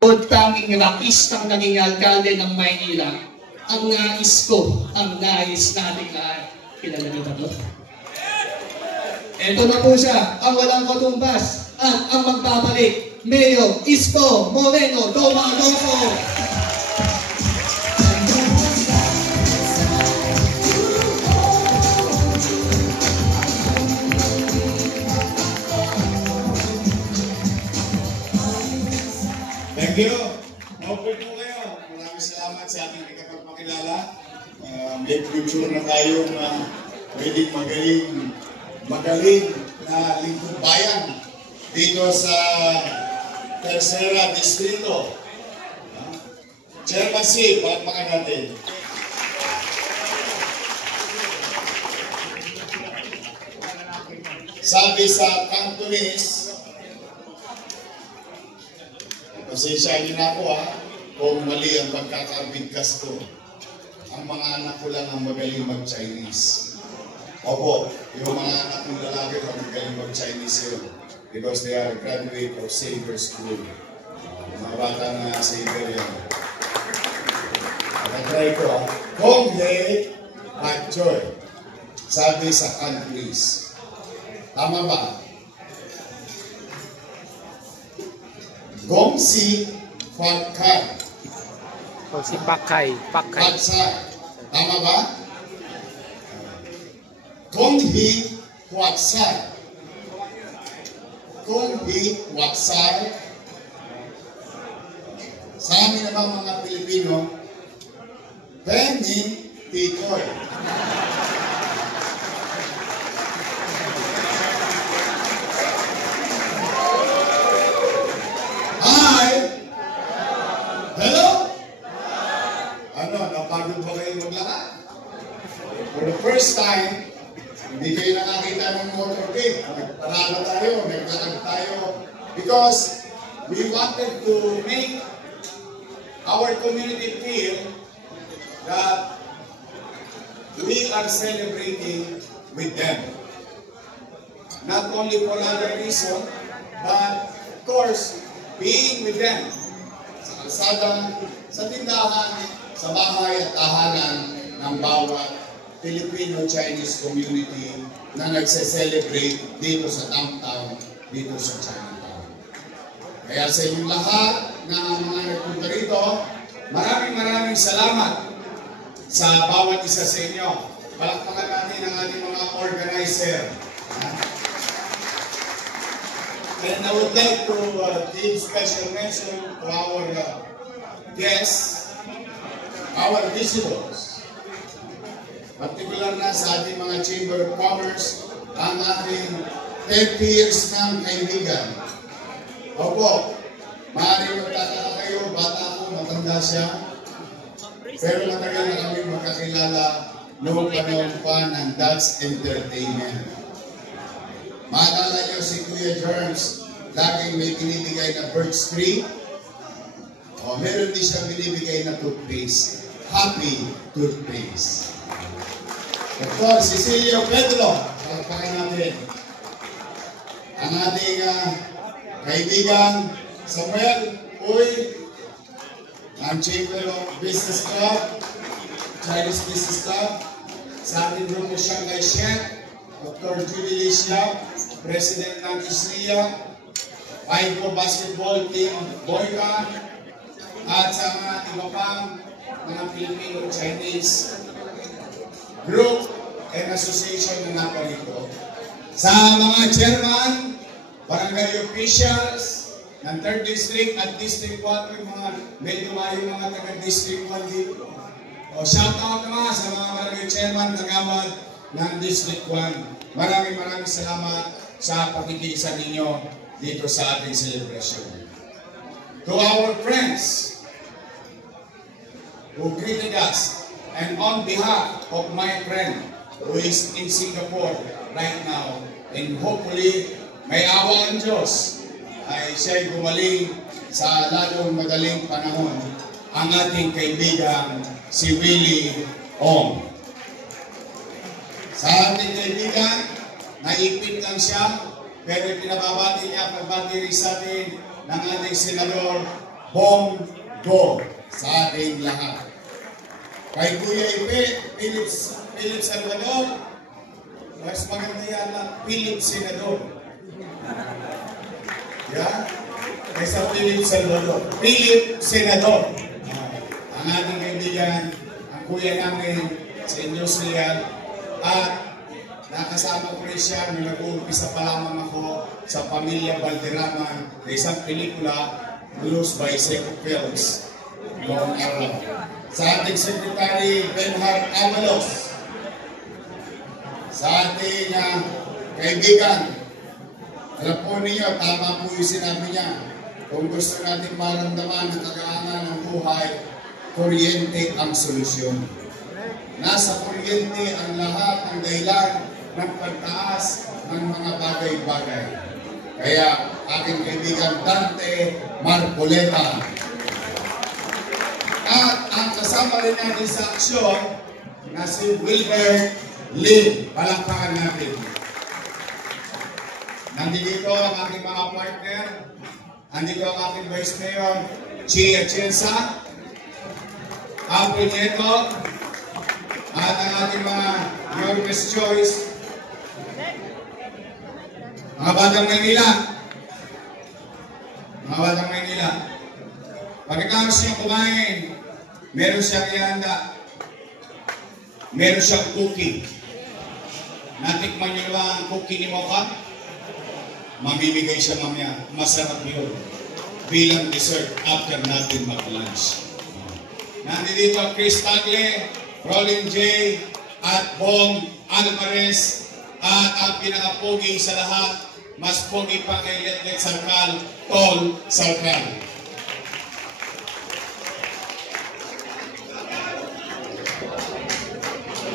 tanging rakistang naging alkalde ng Maynila, ang nais ko, ang nais nating lahat. Kilala niyo ba ito? Ito na po siya, ang walang katumbas at ang magbabalik, Mayor Isko Moreno Domagoso. Thank you. Open po kayo. Maraming salamat sa ating ikapagpakilala. May future na tayo na pwedeng magaling na lingkod bayan dito sa Tercera Distrito. Chairman C, palakpakan natin. Sabi sa Cantonese, pasensyahin na ako kung mali ang pagkakabigkas ko. Ang mga anak ko lang ang magaling mag-Chinese. Opo, yung mga anak ng lalaki ang magaling mag-Chinese yun. Because they are graduate of Xavier School. Mga bata na Xavier yan. Nag-try ko, Kong He Pak Choy. Sabi sa Cantonese. Tama ba? Gong Si Pakay. Gong Si Pakay. Paksay. Tama ba? Gong Hi Huatsay. Gong Hi Huatsay. Sa amin naman mga Pilipino, Benin Tikoy. Napagod ba kayo maglakad? For the first time, hindi kayo nakakita ng motorcade. Nagparala tayo, naglakad tayo. Because we wanted to make our community feel that we are celebrating with them. Not only for other reason, but of course, being with them. Sa kalsada, sa tindahan, sa bahay at tahanan ng bawat Filipino-Chinese community na nagse-celebrate dito sa downtown, dito sa Chinatown. Kaya sa inyong lahat na mga nagpunta rito, maraming salamat sa bawat isa sa inyo. Palakpakan natin ang ating mga organizer. And I would like to give special mention to our guests, our visitors, particular na sa ating mga Chamber of Commerce, ang ating 30 years ng kaibigan. Opo, maaaring magtataka kayo, bata ako, matanda siya, pero matagal na kami magkakilala noong panahon pa ng Dutch Entertainment. Maalala niyo si Kuya Germs, laging may binibigay na birch tree, o meron din siyang binibigay na toothpaste. Happy toothpaste. Of course, Cecilio Pedro, palakpakan natin. Ang ating kaibigan Samuel Uy, ang Chamber of Business Club, Chinese Business Club, sa ating grupo Shanghai Shen, Dr. Jubilee Siap, President ng ISRIA, Paigo Basketball Team Boyka, at sa mga iba pang mga Filipino-Chinese group and association na naparito. Sa mga chairman, barangay officials ng 3rd District at District 1, medyo yung mga taga-District 1 dito. O shout out naman sa mga barangay chairman, kagawad ng District 1. Maraming salamat sa pakikiisa ninyo dito sa ating celebration. To our friends who greeted us, and on behalf of my friend who is in Singapore right now, and hopefully may awa ang Diyos ay siya'y gumaling sa lalong madaling panahon, ang ating kaibigan si Willie Ong. Sa ating kaibigan, naipit lang siya, pero pinababati niya pagbati rin sa atin ng ating senador Bongo sa ating lahat. Kay Kuya Ipe, Philip Salvador, mas maganda yata Philip Senador. Yeah? Kaysa Philip Salvador. Philip Senador. Ang ating kaibigan, ang kuya namin sa industrial, at nakasama ko rin siya nung nag-uumpisa pa lamang ako sa Pamilya Valderrama na isang pelikula produced by Seco Films noong araw. Sa ating Secretary Benhard Avalos, sa ating kaibigan, alam po ninyo, tama po yung sinabi niya, kung gusto natin maramdaman ang kagaangan ng buhay, kuryente ang solusyon. Nasa kuryente ang lahat ng dahilan ng pagtaas ng mga bagay-bagay. Kaya aking kaibigan Dante Marcoleta. At ang kasama rin natin sa aksyon na si Wilbert Lim. Palakpakan natin. Nandito ang aking mga partner. Nandito ang aking Vice Mayor, Chi Atienza, Alfred Nieto, at ang ating mga Your Best Choice, mga Batang Maynila. Mga Batang Maynila. Pagkatapos niya kumain, meron siyang ihanda. Meron siyang cookie. Natikman niyo ba ang cookie ni Mocha? Mamimigay siya mamaya. Masarap yun. Bilang dessert after natin mag-lunch. Nandito Chris Tagle, Rolling J, at Bong Alvarez, at ang pinaka-pogi sa lahat, mas pogi pa kay Letlet Sarkal, Tol Sarkal.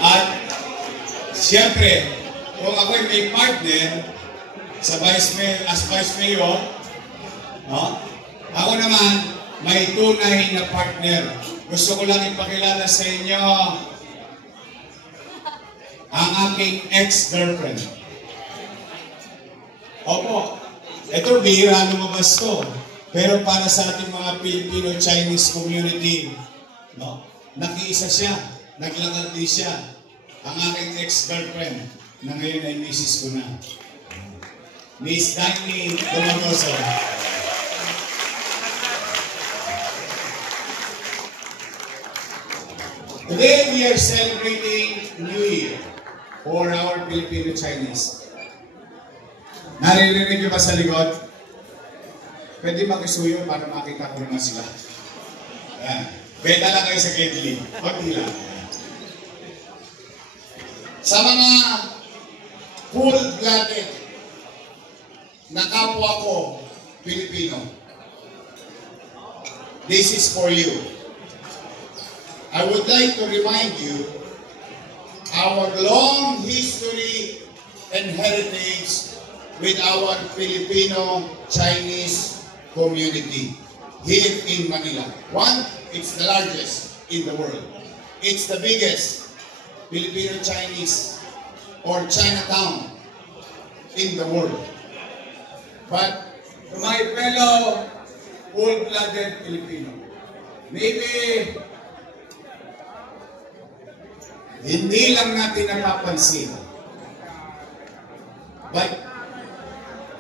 At siyempre, kung ako'y may partner sa Vice Mayor, no? Ako naman may tunay na partner. Gusto ko lang ipakilala sa inyo ang aking ex-girlfriend. Opo, ito bihira lumabas to. Pero para sa ating mga Filipino-Chinese community, no? Nakiisa siya, naglakad din siya. Ang aking ex-girlfriend na ngayon ay misis ko na. Miss Dani Domagoso. Today we are celebrating New Year for our Filipino-Chinese. Naririnig niyo ba sa likod? Pwede makisuyo para makita ko naman sila. Ayan. Beta lang kayo sa Gately. Pagdi lang. Sa mga full-blooded na kapwa ko, Pilipino, this is for you. I would like to remind you our long history and heritage with our Filipino-Chinese community here in Manila. One, it's the largest in the world. It's the biggest Filipino-Chinese or Chinatown in the world. But to my fellow full-blooded Filipino, maybe hindi lang natin napapansin. But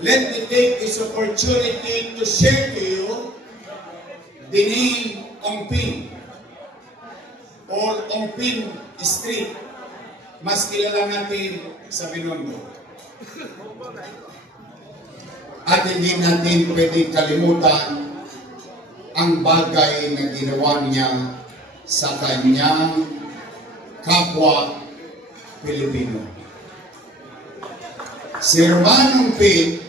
let me take this opportunity to share to you the name Ongping or Ongping Street. Mas kilala natin sa Binondo. At hindi natin pwedeng kalimutan ang bagay na ginawa niya sa kanyang kapwa Pilipino. Si Roman Ongping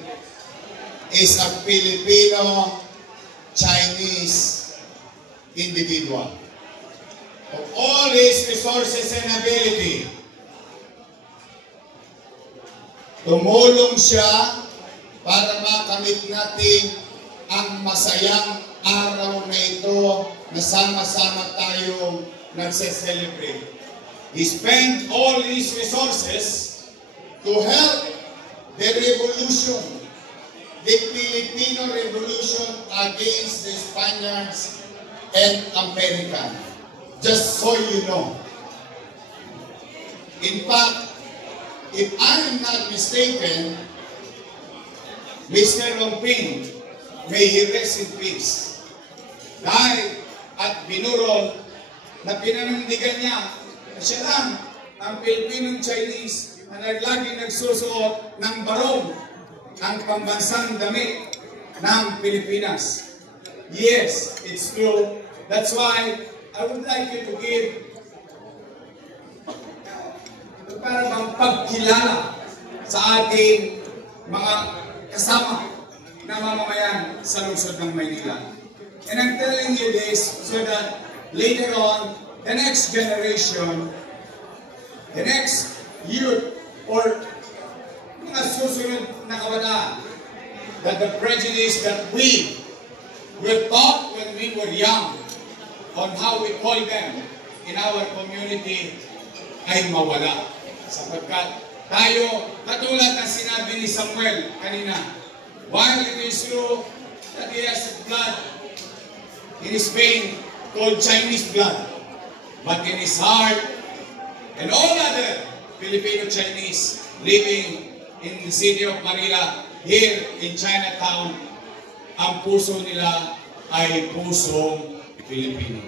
is a Filipino-Chinese individual. Of all his resources and ability, tumulong siya para makamit natin ang masayang araw na ito na sama-sama tayong nagse-celebrate. He spent all his resources to help the revolution, the Filipino Revolution against the Spaniards and Americans. Just so you know. In fact, if I'm not mistaken, Mr. Romping, may he rest in peace, dahil at binurol na pinanindigan niya na siya lang ang Filipinong Chinese na laging nagsusuot ng barong ang pambansang damit ng Pilipinas. Yes, it's true. That's why I would like you to give para bang pagkilala sa ating mga kasama na mamamayan sa lungsod ng Maynila. And I'm telling you this so that later on, the next generation, the next youth, or mga susunod na kabataan, that the prejudice that we were taught when we were young on how we call them in our community ay mawala. Sapagkat tayo, katulad ng sinabi ni Samuel kanina, while it is true that he has blood in his vein called Chinese blood, but in his heart and all other Filipino-Chinese living in the city of Manila, here in Chinatown, ang puso nila ay pusong Filipino.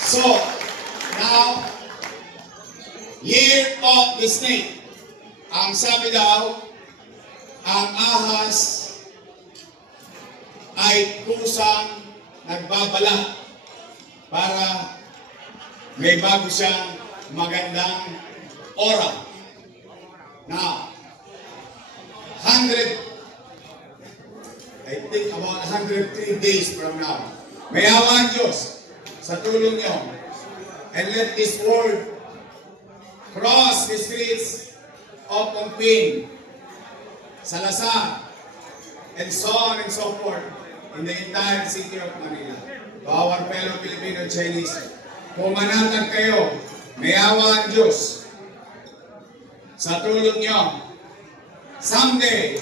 So, now, Year of the Snake. Ang sabi daw, ang ahas ay kusang nagbabala para may bago siyang magandang aura. Now, I think about 103 days from now, may awa ang Diyos sa tulong niyo, and let this word cross the streets of Pongping, Salazar, and so on and so forth in the entire city of Manila. To our fellow Filipino-Chinese, pumanatag kayo, may awa ang Diyos sa tulong niyo. Someday,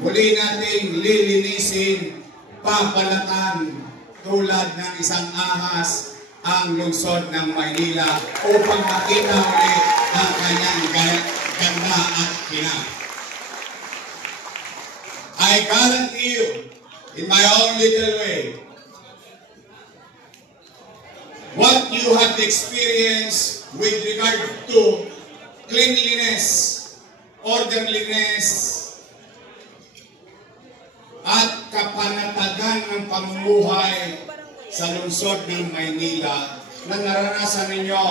muli nating lilinisin, papalatan tulad ng isang ahas ang lungsod ng Maynila upang makita ulit ang kanyang ganda at kinang. I guarantee you, in my own little way, what you have experienced with regard to cleanliness, orderliness, at kapanatagan ng pamumuhay sa lungsod ng Maynila na naranasan ninyo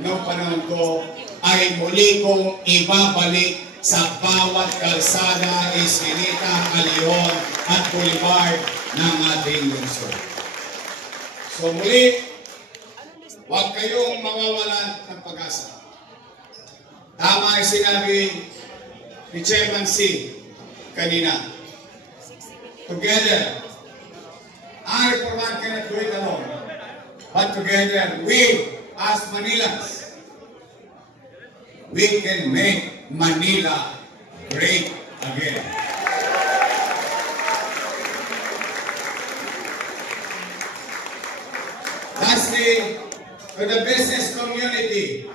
noong panahon ko ay muli kong ibabalik sa bawat kalsada, eskinita, Alion at Boulevard ng ating lungsod. So muli, huwag kayong mawawalan ng pag-asa. Tama ay sinabi ni Chairman C. kanina. Together, I for one cannot do it alone. But together, we as Manilans, we can make Manila great again. Lastly, to the business community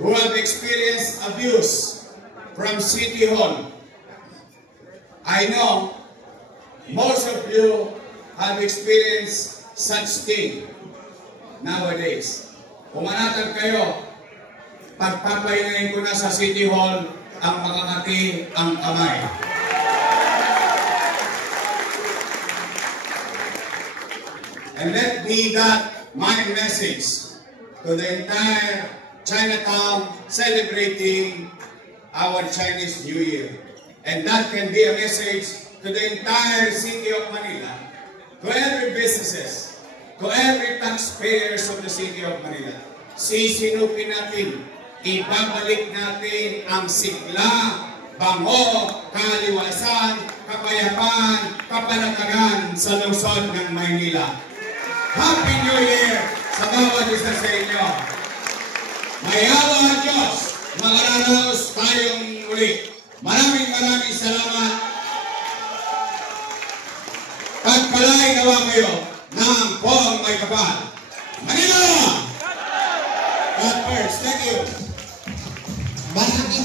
who have experienced abuse from City Hall, I know most of you have experienced such thing nowadays. Pumanatag kayo, pagpapahingayin ko na sa City Hall ang makakati ang kamay. And let be that my message to the entire Chinatown celebrating our Chinese New Year. And that can be a message to the entire city of Manila, to every businesses, to every taxpayers of the city of Manila. Sisinupin natin, ibabalik natin ang sigla, bango, kaliwasan, kapayapaan, kapanatagan sa lungsod ng Maynila. Happy New Year sa bawat isa sa inyo. May awa ang Diyos, makararaos tayong muli. Maraming salamat. Pagpalay nawa kayo ng Pong May Kapal. Manila! God first. Thank you. Maraming